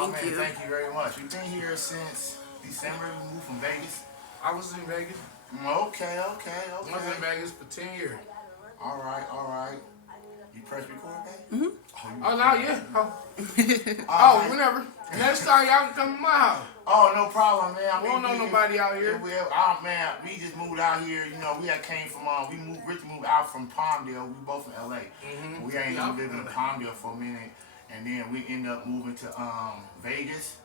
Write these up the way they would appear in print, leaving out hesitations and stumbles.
Oh man, thank you very much. You've been here since December. You moved from Vegas. I was in Vegas. Okay, okay, I was in okay. Vegas for 10 years. All right, all right. You press record, babe? Mm-hmm. Oh, you Oh, no, record. yeah. Oh, All right. whenever. Next time y'all can come to my house. Oh, no problem, man. I We don't know we, nobody out here. oh man, we just moved out here. You know, we had came from Rich moved out from Palmdale. We both from LA. Mm-hmm. We ain't Yeah, living in Palmdale for a minute, and then we ended up moving to Vegas.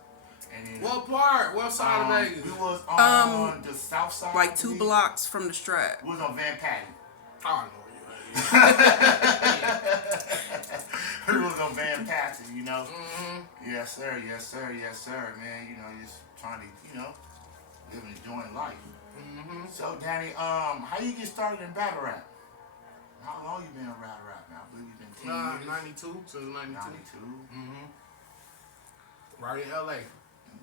And then, What part? What side of Vegas? We was on the south side. Like 2 blocks from the Strap. We was on Van Patten. I don't know We was on Van Patten, you know. Mm-hmm. Yes, sir. Yes, sir. Yes, sir. Man, you know, just trying to, live and enjoying life. Mm-hmm. So, Danny, how you get started in battle rap? How long you been in battle rap now? I believe you've been 10 years. 92, since 92. 92. Mm-hmm. Right in LA.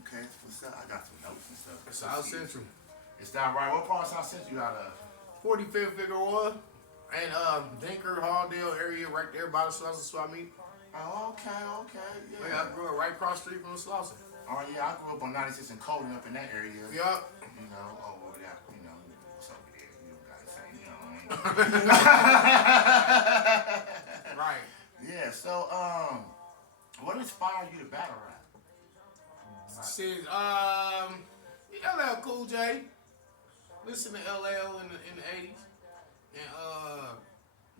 Okay, what's up? I got some notes and stuff. South Central. Is that right? What part of South Central you out of? 45th Figueroa. And Dinker, Halldale area right there by the Slauson Swap Meet. Oh, okay, okay, yeah. Yeah, I grew up right across the street from the Slauson. Oh, yeah, I grew up on 96 and Colden up in that area. Yup. You know, over that, what's over there? You don't gotta say, you know what I mean? Right. Yeah, so, what inspired you to battle rap? Shit, LL Cool J. Listen to LL in the 80s. And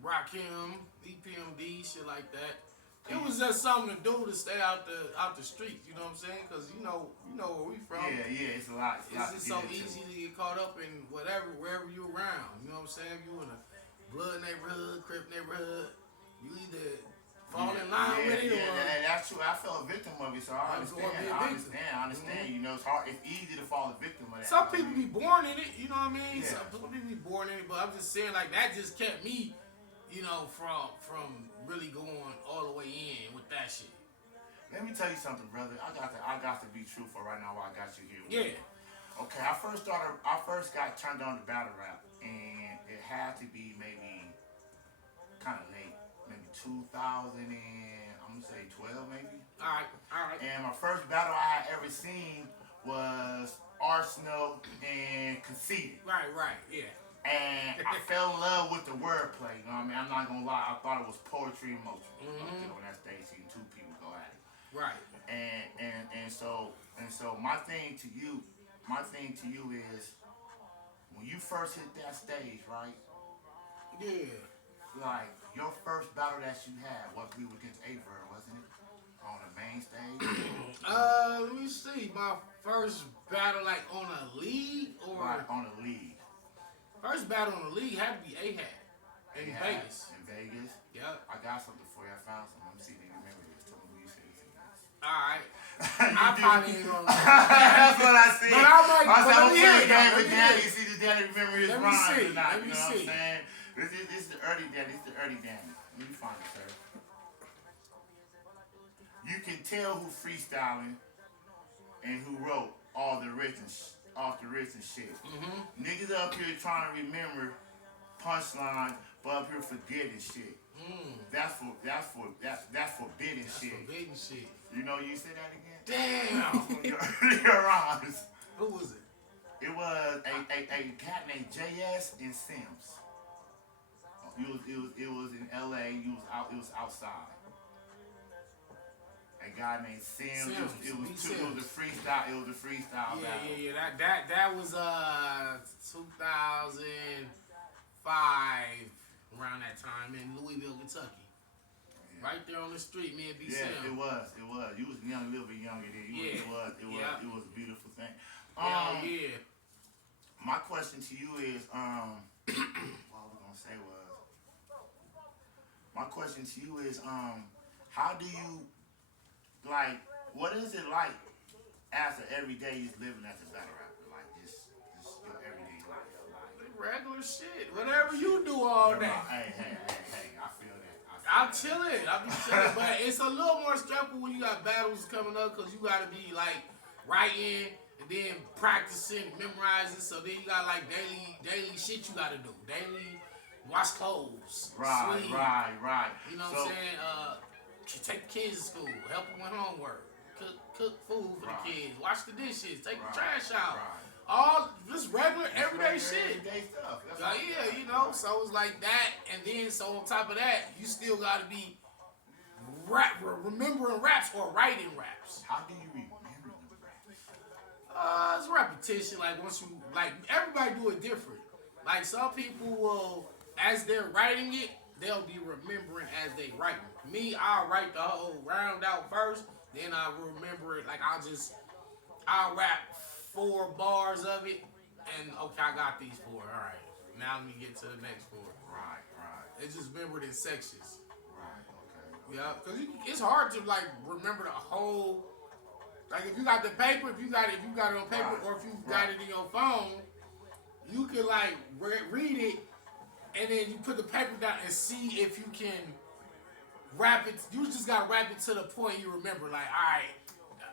Rakim, EPMD, shit like that. It was just something to do to stay out the streets, you know what I'm saying? Because you know where we from. Yeah, it's a lot. It's just so easy to get caught up in wherever you around. You know what I'm saying? If you in a blood neighborhood, Crip neighborhood, you either fall in line with it or that's true. I felt a victim of it, so I understand. You know, it's hard. It's easy to fall a victim of that. some people be born in it, you know what I mean? Yeah. Some people be born in it, but I'm just saying like that just kept me, from really going all the way in with that shit. Let me tell you something, brother. I got to be truthful right now while I got you here. Yeah. Okay, I first got turned on to battle rap, and it had to be maybe kind of late, maybe 2000 and I'm gonna say 12 maybe. All right. And my first battle I had ever seen was Arsenal and Conceited. Right, yeah. And I fell in love with the wordplay, you know what I mean? I'm not gonna lie, I thought it was poetry in motion. Up there on that stage, seeing two people go at it. Right. And so my thing to you is when you first hit that stage, right? Yeah. Like your first battle that you had, what we were against Aver, wasn't it? On the main stage? Let me see. My first battle like on a league or Right, on the league. first battle on the league had to be Ahab in Vegas. In Vegas? Yep. I got something for you. I found something. Let me see if you remember this. Tell me what you said. Alright. I probably ain't gonna That's what I see. But I'm like, I said, I'm hear playing a game it. with Danny. See, does Danny remember his Let me rhymes see. or not? Let me You know see. what I'm saying? This is the early Danny. This is the early Danny. Let me find it, sir. You can tell who freestyling and who wrote all the written shit. Mm-hmm. Niggas up here trying to remember punchlines, but up here forgetting shit. That's forbidden shit. Forbidden shit. You know, you said that again? Damn. Your rhymes. Who was it? It was a cat named JS and Sims. It was in LA. It was outside. A guy named Sims. It was a freestyle. It was a freestyle battle. Yeah. That was 2005 around that time in Louisville, Kentucky. Yeah. Right there on the street, me and B. Yeah, Sam. it was. You was young, a little bit younger than you. It was a beautiful thing. Yeah. My question to you is, what I was gonna say was, my question to you is, how do you, like, what is it like as an everyday living as a battle rapper, like just your everyday life, like Regular shit. Whatever you do all day. Hey, I feel that. I'm chilling. I be chilling, but it's a little more stressful when you got battles coming up because you gotta be like writing and then practicing, memorizing. So then you got like daily shit you gotta do. Daily wash clothes. Right. You know what I'm saying? Take the kids to school, help them with homework, cook cook food for the kids, wash the dishes, take the Right. trash out. Right. All just regular, It's everyday regular, shit. Everyday stuff. That's Yeah, you know, so it's like that, and then so on top of that, you still gotta be remembering raps or writing raps. How do you remember the raps? It's repetition. Like once you like, everybody do it different. Like some people will, as they're writing it, they'll be remembering as they write it. Me, I'll write the whole round out first, then I'll remember it. Like I'll rap 4 bars of it, and okay, I got these 4. All right, now let me get to the next 4. Right. It's just remembered in sections. Right. Okay. Yeah, because it's hard to like remember the whole. Like if you got the paper, if you got it on paper, Right. or if you got it in your phone, you can like read it, and then you put the paper down and see if you can rap it. You just gotta rap it to the point you remember. Like, all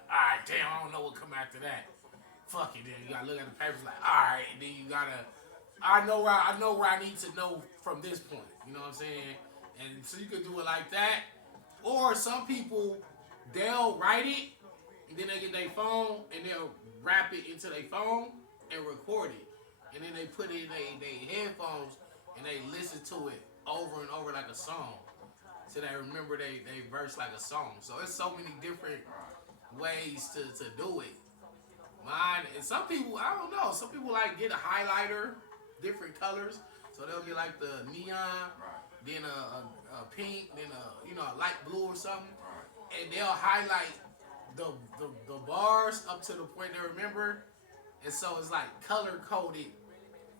right, damn, I don't know what come after that. Fuck it, then you gotta look at the papers. Like, all right, and then you gotta. I know where I need to know from this point. You know what I'm saying? And so you could do it like that, or some people they'll write it. And then they get their phone and they'll wrap it into their phone and record it. And then they put it in their headphones and they listen to it over and over like a song. So they remember they verse like a song. So it's so many different ways to do it. Mine, and some people, I don't know, some people like get a highlighter, different colors. So they'll get like the neon, then a pink, then a light blue or something. And they'll highlight the bars up to the point they remember, and so it's like color coded.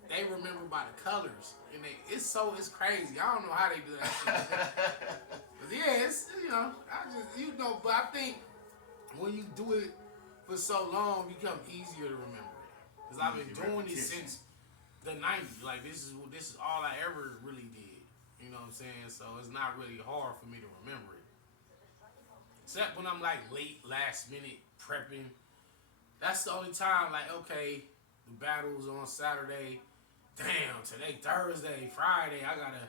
They remember by the colors, and it's crazy. I don't know how they do that shit. But yeah, it's but I think when you do it for so long, it becomes easier to remember it. Because I've been doing it since the 90s. Like this is all I ever really did. You know what I'm saying? So it's not really hard for me to remember it. Except when I'm like late, last minute prepping. That's the only time, like, okay, the battle's on Saturday. Damn, today Thursday, Friday, I gotta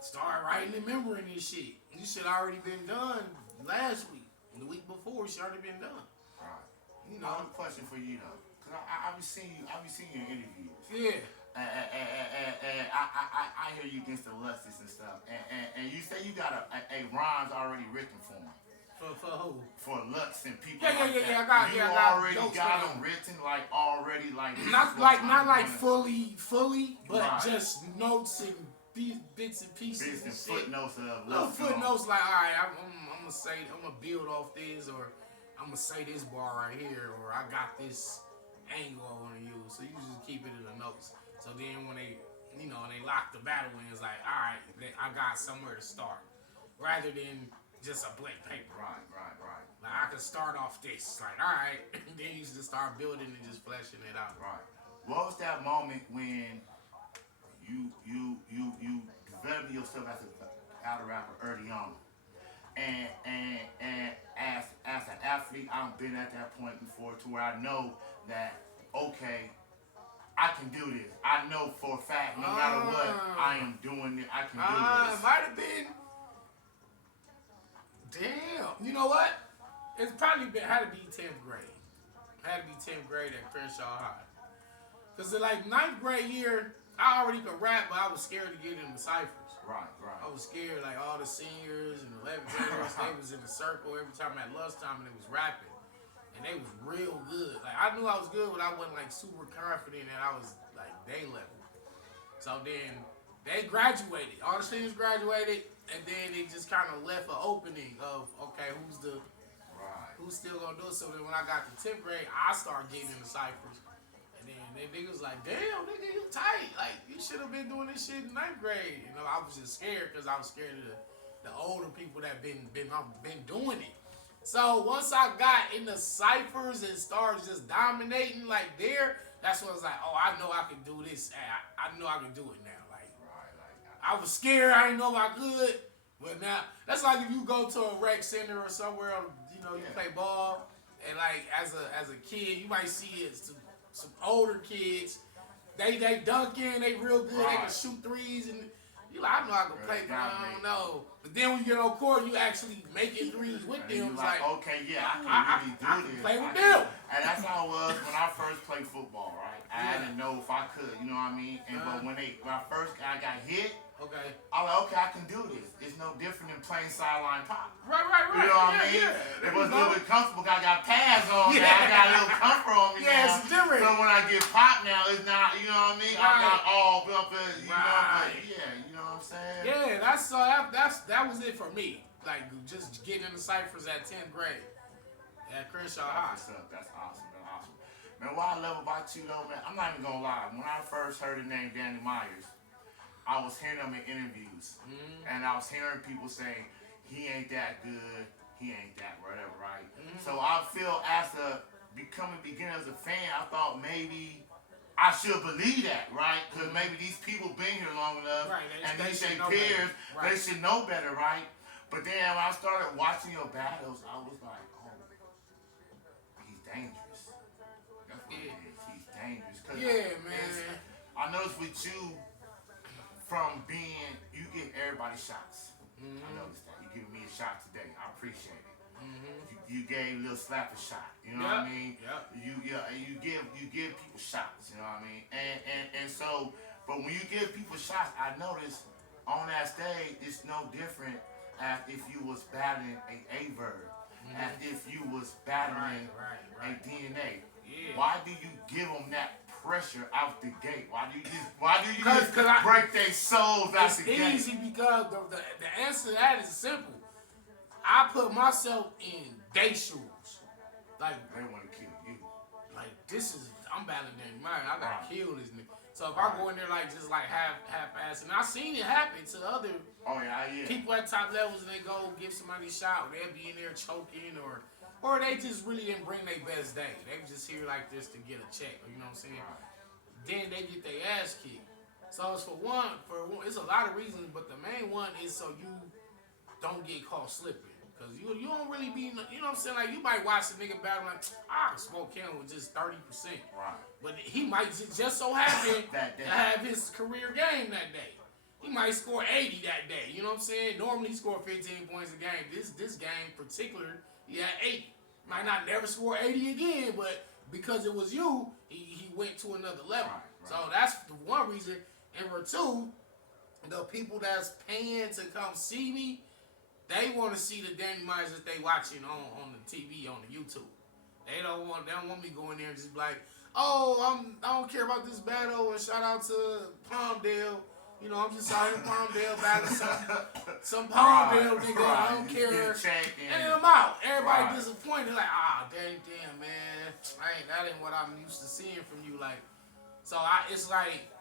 start writing and remembering this shit. This shit already been done last week. And the week before, it should already been done. Right. You I know. have a question for you though. Cause I be seeing you in interviews. Yeah. And I hear you against the Lustics and stuff. And you say you got a rhymes already written for them. For who? For Lux and people. Yeah. Like I got already jokes got for them written, like already, like not like fully, but right. just notes and bits and pieces Bits and shit. footnotes of Little Lux. footnotes like, all right, I'm gonna build off this, or I'm gonna say this bar right here, or I got this angle I want to use. So you just keep it in the notes. So then when they lock the battle in, it's like, all right, I got somewhere to start, rather than just a blank paper. Right. Like I can start off this, like, all right, and then you just start building and just fleshing it out. Right. What was that moment when you developed yourself as a battle rapper early on? And as an athlete, I've been at that point before to where I know that, okay, I can do this. I know for a fact, no matter what, I am doing it. I can do this. It might have been. Damn. You know what? It's probably had to be 10th grade. Had to be 10th grade at Crenshaw High. Because in like 9th grade year, I already could rap, but I was scared to get in the ciphers. Right. I was scared, like all the seniors and 11th graders, they was in the circle every time at lunchtime and they was rapping. And they was real good. Like I knew I was good, but I wasn't like super confident that I was like day level. So then they graduated. All the seniors graduated, and then they just kind of left an opening of, okay, who's still gonna do it? So then when I got to 10th grade, I started getting in the ciphers. And then they niggas like, damn, nigga, you tight. Like, you should have been doing this shit in 9th grade. You know, I was just scared because I was scared of the older people that been doing it. So once I got in the ciphers and started just dominating like there, that's when I was like, oh, I know I can do this. I know I can do it now. Like, I was scared. I didn't know if I could. But now, that's like if you go to a rec center or somewhere, you play ball, and like as a kid, you might see it, some older kids. They dunking, they real good. They can shoot threes, and you like, I know I can play, but I don't know. But then when you get on court, you actually making threes with And them. you It's like, like, okay, yeah, I can really do I this. can play with I them. And that's how it was when I first played football, right? I didn't know if I could, you know what I mean? And but when I first got hit, okay, I was like, okay, I can do this. It's no different than playing sideline pop. right. You know what I mean? It was a little bit comfortable. I got pads on now. I got a little comfort on me now. It's different. So when I get popped now, it's not, you know what I mean? I'm not all up in, you know, but yeah, you know what I'm saying? Yeah, that was it for me. Like just getting in the ciphers at 10th grade at Crenshaw High. That's awesome. That's awesome. Man, what I love about you though, man, I'm not even gonna lie. When I first heard the name Danny Meyers, I was hearing him in interviews, and I was hearing people say he ain't that good, he ain't that whatever, right? So I feel as a becoming beginner as a fan, I thought maybe I should believe that, right? Because maybe these people been here long enough, and these their peers, they should know better, right? But then when I started watching your battles, I was like, oh, he's dangerous. That's what it is. He's dangerous. Yeah, man. I noticed with you, from being, you give everybody shots. I noticed that. You giving me a shot today. I appreciate it. You gave a little slapper shot. You know what I mean? You give people shots. You know what I mean? And so, but when you give people shots, I noticed on that stage, it's no different as if you was battling a verb, as if you was battling a DNA. Yeah. Why do you give them that pressure out the gate? Why do you just break their souls out the gate? It's easy because the answer to that is simple. I put myself in day shoes. Like, they want to kill you. Like, I'm battling Danny Meyers. I gotta kill this nigga. So if I go in there like just like half-ass, and I've seen it happen to other people at top levels, and they go give somebody a shot, or they'll be in there choking, or they just really didn't bring their best day. They was just here like this to get a check, you know what I'm saying? Then they get their ass kicked. So it's for one, it's a lot of reasons, but the main one is so you don't get caught slipping. Because you don't really be, you know what I'm saying? Like, you might watch a nigga battle like, I can smoke him with just 30%. Right. But he might just so happen to have his career game that day. He might score 80 that day. You know what I'm saying? Normally he scored 15 points a game. This game in particular, he had 80. Might not never score 80 again, but because it was you, he went to another level. Right. So that's the one reason. And for two, the people that's paying to come see me, they want to see the Danny Meyers that they watching on the TV, on the YouTube. They don't want me going there and just be like, oh, I don't care about this battle, and shout out to Palmdale. You know, I'm just out in Palmdale battling some Palmdale nigga. I don't care. And then I'm out. Everybody disappointed. Like, damn, man. That ain't what I'm used to seeing from you. Like, so it's like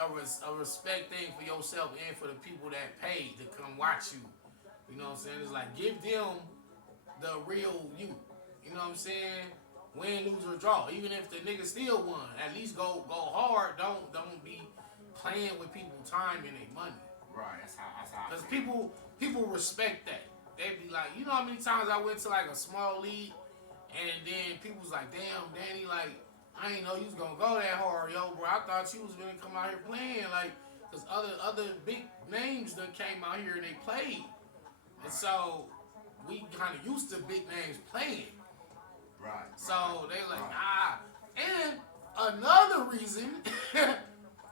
a respect thing for yourself and for the people that paid to come watch you. You know what I'm saying? It's like, give them the real you. You know what I'm saying? Win, lose, or draw. Even if the nigga still won, at least go hard. Don't be playing with people's time and their money. Right. That's how. Because people respect that. They be like, you know how many times I went to like a small league, and then people was like, damn, Danny, like, I didn't know you was gonna go that hard, yo, bro. I thought you was gonna come out here playing, like, because other big names that came out here and they played. And so we kind of used to big names playing. Right. So they like, And another reason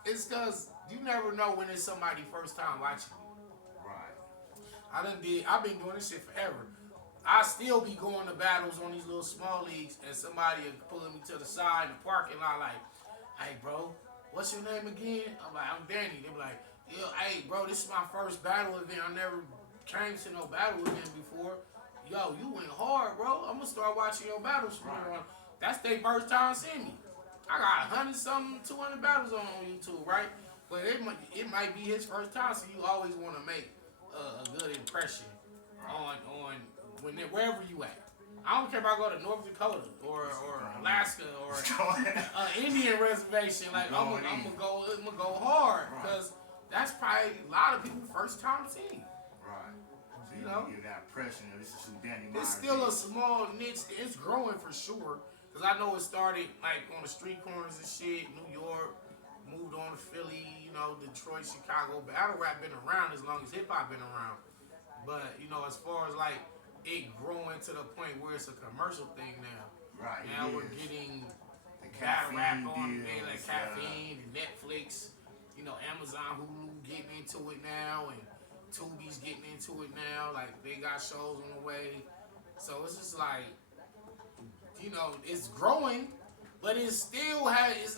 is because you never know when it's somebody first time watching you. Right. I've been doing this shit forever. I still be going to battles on these little small leagues, and somebody is pulling me to the side in the parking lot like, hey, bro, what's your name again? I'm like, I'm Danny. They be like, yo, hey, bro, this is my first battle event. I never came to no battle event before. Yo, you went hard, bro. I'm gonna start watching your battles from here on. That's their first time seeing me. I got 100-something, 200 battles on YouTube, right? But it might be his first time, so you always want to make a good impression on wherever you at. I don't care if I go to North Dakota or Alaska or Indian reservation. Like, I'm gonna go hard because that's probably a lot of people first time seeing. Right. So you know, give that pressure. This is who Danny Meyers. It's still a small niche. It's growing for sure. Cause I know it started like on the street corners and shit. New York, moved on to Philly. You know, Detroit, Chicago. Battle rap been around as long as hip hop been around. But as far as like it growing to the point where it's a commercial thing now. Right, Now it we're is. getting The battle rap caffeine on there, like deals, caffeine and Netflix. Amazon, Hulu getting into it now, and Tubi's getting into it now. Like they got shows on the way, so it's just like it's growing, but it's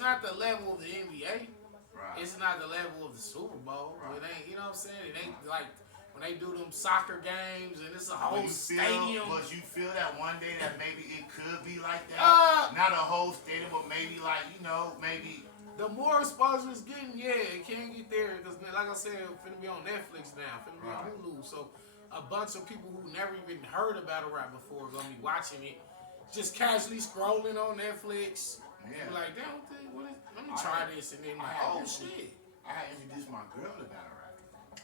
not the level of the NBA. right, It's not the level of the Super Bowl. right. It ain't, you know what I'm saying? It ain't Right. like when they do them soccer games and it's a whole stadium. But you feel that one day that maybe it could be like that? Uh, Not a whole stadium, but maybe like, maybe. the more exposure it's getting, yeah, it can get there because, like I said, it's finna be on Netflix now, finna be on Right. Hulu. So a bunch of people who never even heard of battle rap before are gonna be watching it, just casually scrolling on Netflix. Yeah. Be like, damn, let me try this, and then like, oh shit. I had introduced my girl to battle rap.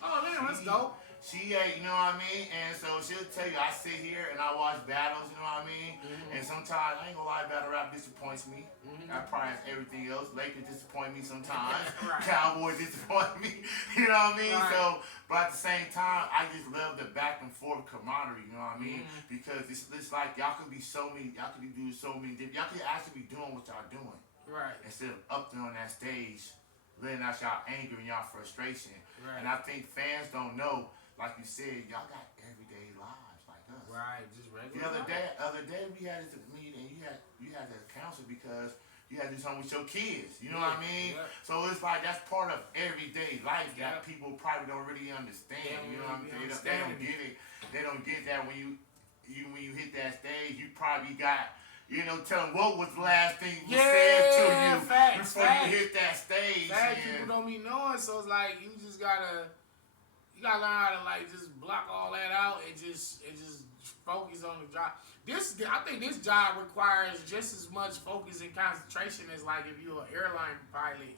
Oh damn, let's go. She, you know what I mean? And so she'll tell you, I sit here and I watch battles, you know what I mean? Mm-hmm. And sometimes, I ain't gonna lie, battle rap disappoints me. Mm-hmm. That probably has everything else. Lakers disappoint me sometimes. Right. Cowboys disappoint me. You know what I mean? Right. So, but at the same time, I just love the back and forth camaraderie, you know what I mean? Mm-hmm. Because it's like y'all could be y'all could be doing so many different, y'all could actually be doing what y'all doing. Right. Instead of up there on that stage, letting out y'all anger and y'all frustration. Right. And I think fans don't know, like you said, y'all got everyday lives like us. Right. Just regular. The other day we had this meeting and you had to counsel because you had to do something with your kids. You know what I mean? Yeah. So it's like that's part of everyday life Yeah. that people probably don't really understand. They You know what don't I'm really saying? They don't get it. They don't get that when you hit that stage, you probably got. Tell them what was the last thing was said to you before you hit that stage. People don't be knowing, so it's like you gotta learn how to like just block all that out and just focus on the job. I think this job requires just as much focus and concentration as like if you're an airline pilot.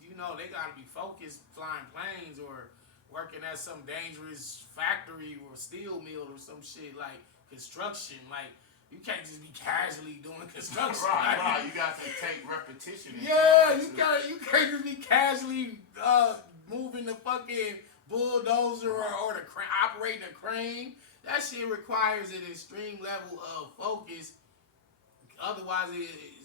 They gotta be focused flying planes or working at some dangerous factory or steel mill or some shit like construction. Like you can't just be casually doing construction. Right. You got to take repetition. Yeah, you can't just be casually moving the fucking bulldozer or the operating a crane. That shit requires an extreme level of focus. Otherwise,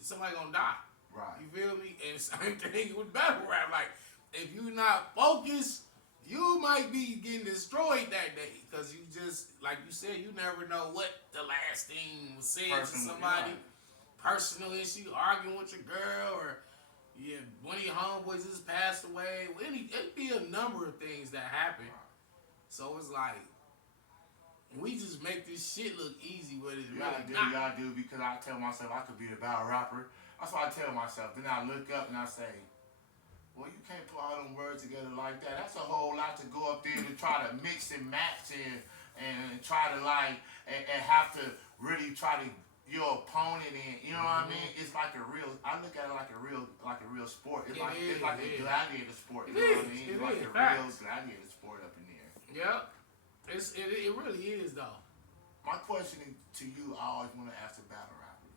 somebody gonna die. Right. You feel me? And same thing with battle rap. Like, if you're not focused, you might be getting destroyed that day because you just, like you said, you never know what the last thing was said to somebody. Yeah. Personal issue, arguing with your girl, or one of your homeboys just passed away. It'd be a number of things that happen. So it's like we just make this shit look easy, but it's really not. You gotta do because I tell myself I could be a battle rapper. That's what I tell myself. Then I look up and I say, well, you can't put all them words together like that. That's a whole lot to go up there to try to mix and match and try to and have to really try to your opponent in. You know what I mean? It's like I look at it like a real sport. It's like a gladiator sport. You know what I mean? It's like a real gladiator sport up in there. Yep. It really is though. My question to you, I always want to ask a battle rapper.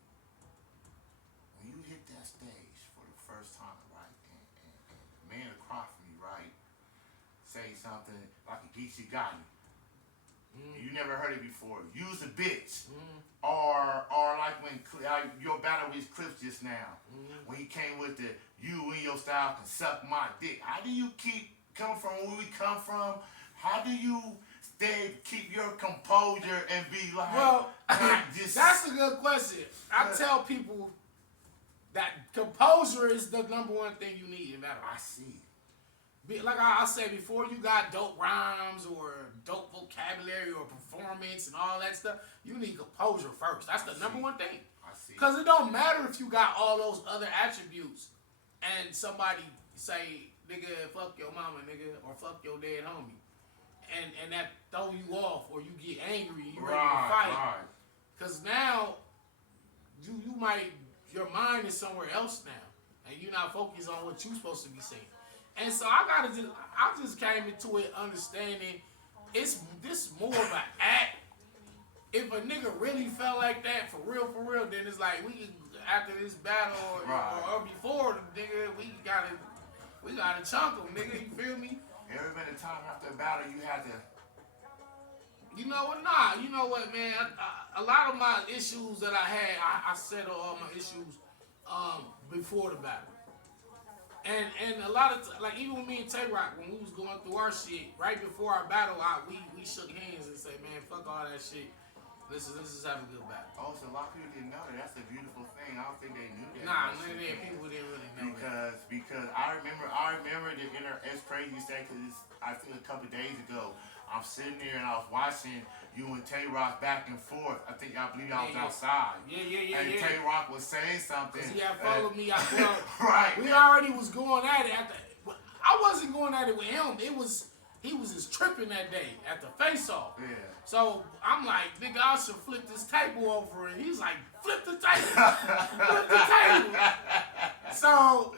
When you hit that stage for the first time, right, and the man across from you, right, say something like a Geechee Gotti. You never heard it before. Use a bitch. Or like when your battle with Clips just now, when he came with the you and your style can suck my dick. How do you come from where we come from? How do you keep your composure and be like, well, that's a good question. I tell people that composure is the number one thing you need in battle. I see. Like I said before, you got dope rhymes or dope vocabulary or performance and all that stuff. You need composure first. That's the number one thing. I see. Because it don't matter if you got all those other attributes and somebody say, nigga, fuck your mama, nigga, or fuck your dead homie. And that throw you off or you get angry, you ready to fight. Because now your mind is somewhere else now. And you're not focused on what you're supposed to be saying. And so I just came into it understanding this more of an act. If a nigga really felt like that for real, then it's like we can, after this battle or before, nigga, we gotta chunk him, nigga. You feel me? Ever been a time after a battle you had to You know what? Nah, you know what, man? A lot of my issues that I had, I settled all my issues before the battle. And a lot of like even with me and Tay Rock when we was going through our shit right before our battle, we shook hands and said, man, fuck all that shit. Let's just have a good battle. Oh, so a lot of people didn't know that. That's a beautiful thing. I don't think they knew that. Nah, none of that people didn't really know because I remember the inner. It's crazy you say because I think a couple of days ago I'm sitting there and I was watching you and Tay Rock back and forth. I believe I was outside. And Tay Rock was saying something. Cause he had followed me. Right. We already was going at it. I wasn't going at it with him. He was just tripping that day at the face-off. Yeah. So I'm like, nigga, I should flip this table over, and he's like, flip the table, flip the table. So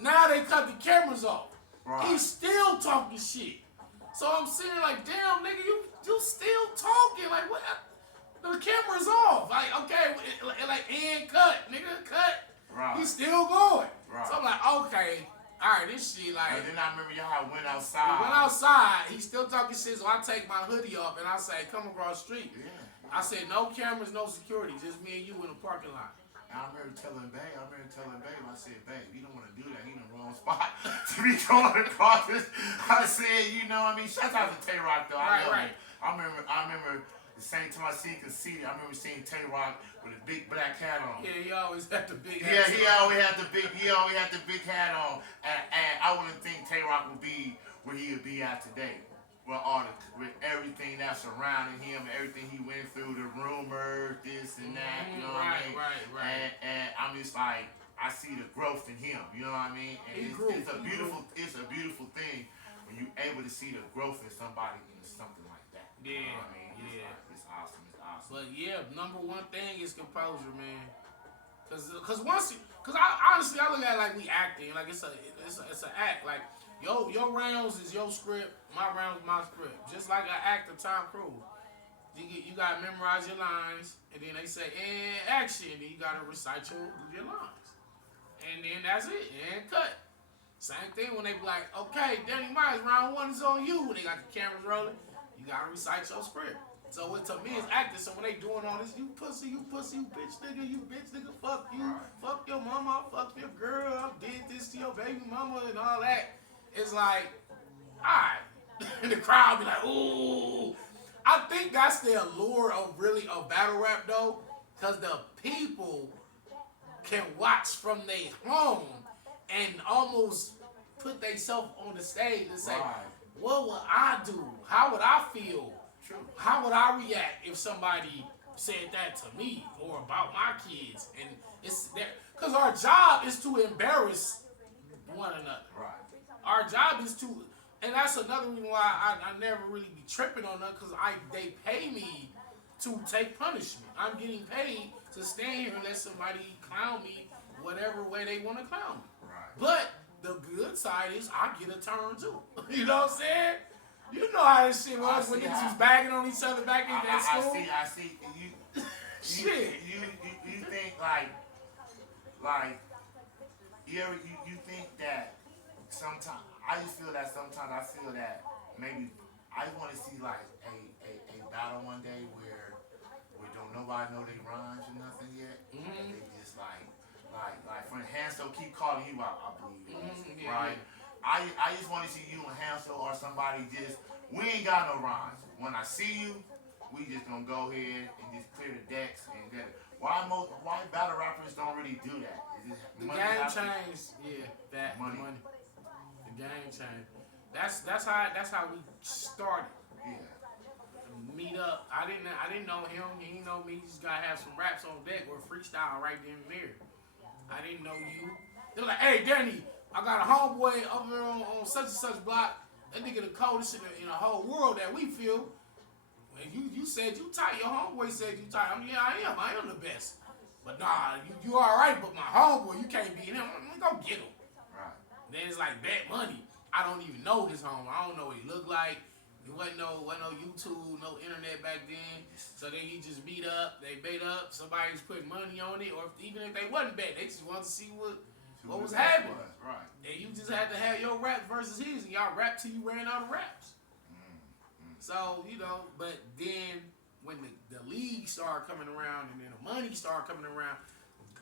now they cut the cameras off. Right. He's still talking shit. So I'm sitting there like, damn, nigga, you still talking? Like, what? The camera's off. Like, okay, like, and cut, nigga, cut. Right. He's still going. Right. So I'm like, okay, all right, this shit, like. And then I remember y'all went outside. We went outside. He's still talking shit, so I take my hoodie off and I say, come across the street. Yeah. I said, no cameras, no security, just me and you in the parking lot. I remember telling Babe, I said, Babe, you don't want to do that. He in the wrong spot to be going across this. I said, you know, I mean, shout out to Tay Rock though. Right. I remember the same time I seen Conceited, I remember seeing Tay Rock with a big black hat on. Yeah, he always had the big hat. Yeah, he always had the big hat on. And I wouldn't think Tay Rock would be where he would be at today. With everything that's surrounding him, everything he went through, the rumors, this and that, you know what I mean? Right. And I'm just like, I see the growth in him, you know what I mean? And it's a beautiful thing when you're able to see the growth in somebody in something like that. Yeah, you know what I mean? yeah. It's awesome. But yeah, number one thing is composure, man. Cause I honestly look at it like we acting, like it's an act. Like your rounds is your script, my rounds my script. Just like an actor, Tom Cruise. You gotta memorize your lines, and then they say and action, and then you gotta recite your lines, and then that's it, and cut. Same thing when they be like, okay, Danny Meyers, round one is on you. When they got the cameras rolling, you gotta recite your script. So to me it's acting. So when they doing all this, you pussy, you bitch nigga, fuck you, fuck your mama, fuck your girl, did this to your baby mama and all that. It's like, alright. And the crowd be like, ooh. I think that's the allure of battle rap though. Cause the people can watch from their home and almost put themselves on the stage and say, what would I do? How would I feel? True. How would I react if somebody said that to me or about my kids? And it's there because our job is to embarrass one another. Right. Our job is to, and that's another reason why I never really be tripping on them because they pay me to take punishment. I'm getting paid to stand here and let somebody clown me whatever way they want to clown me. Right. But the good side is I get a turn too. You know what I'm saying? You know how this shit was when niggas was bagging on each other back in that school. I see. Shit. You think you think that sometimes I feel that maybe I want to see like a battle one day where don't nobody know they rhymes or nothing yet. And they just like for Hansel keep calling you out, I believe, right? I just want to see you and Hansel or somebody just, we ain't got no rhymes. When I see you, we just gonna go ahead and just clear the decks and get it. Why battle rappers don't really do that? The game changed, that money. The game changed. That's how we started. Yeah. Meet up. I didn't know him. He didn't know me. You just gotta have some raps on deck or freestyle right then and there. I didn't know you. They're like, hey, Danny, I got a homeboy over on such and such block. That nigga the coldest in the whole world that we feel. And you said you tight. Your homeboy said you tight. I mean, yeah, I am the best. But nah, you all right. But my homeboy, you can't beat him. I'm gonna go get him. Right. Then it's like bet money. I don't even know his homeboy. I don't know what he looked like. There wasn't no YouTube, no internet back then. So then he just beat up. They bet up. Somebody was putting money on it, or even if they wasn't bet, they just wanted to see what was happening. Right. And you just had to have your rap versus his, and y'all rap till you ran out of raps. So, but then when the league started coming around and then the money started coming around,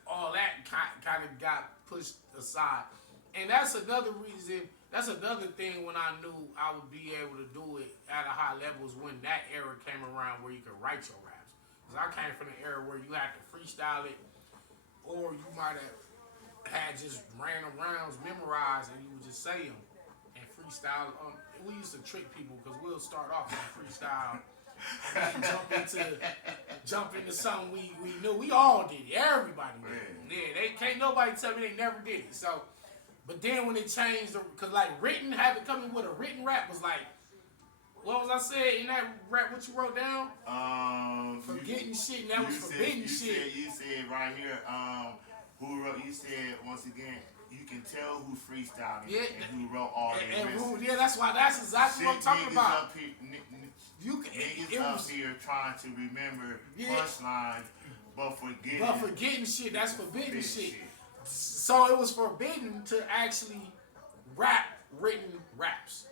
all that kind of got pushed aside. And that's another reason, that's another thing when I knew I would be able to do it at a high level is when that era came around where you could write your raps. Because I came from the era where you had to freestyle it, or you might have had just random rounds memorized and you would just say them and freestyle. We used to trick people because we'll start off with a freestyle and jump into something we knew. We all did it. Everybody did it. Yeah, they can't nobody tell me they never did it. So, but then when they changed, because like having coming with a written rap was like, what was I saying in that rap? What you wrote down? Forgetting shit. And that was forbidden shit. You said right here. Who wrote? You said once again. You can tell who freestyled and who wrote all the that's exactly what I'm talking about. Niggas up here trying to remember punchlines, but forgetting shit. That's forbidden shit. So it was forbidden to actually rap written raps.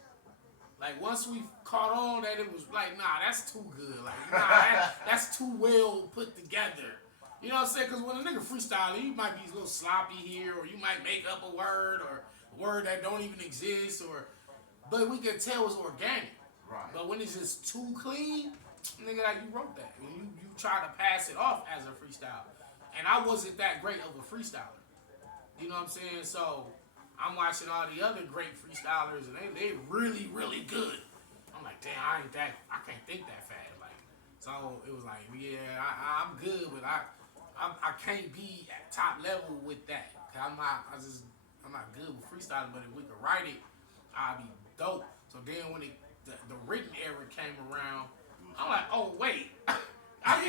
Like once we caught on that it was like, nah, that's too good. Like, nah, that's too well put together. You know what I'm saying? Because when a nigga freestyling, you might be a little sloppy here, or you might make up a word, or a word that don't even exist, but we can tell it's organic. Right. But when it's just too clean, nigga, like you wrote that. And you try to pass it off as a freestyle. And I wasn't that great of a freestyler. You know what I'm saying? So I'm watching all the other great freestylers, and they really, really good. I'm like, damn, I can't think that fast. Like, so it was like, yeah, I'm good, but I can't be at top level with that. I'm not good with freestyling, but if we could write it, I'd be dope. So then when the written era came around, I'm like, oh wait, I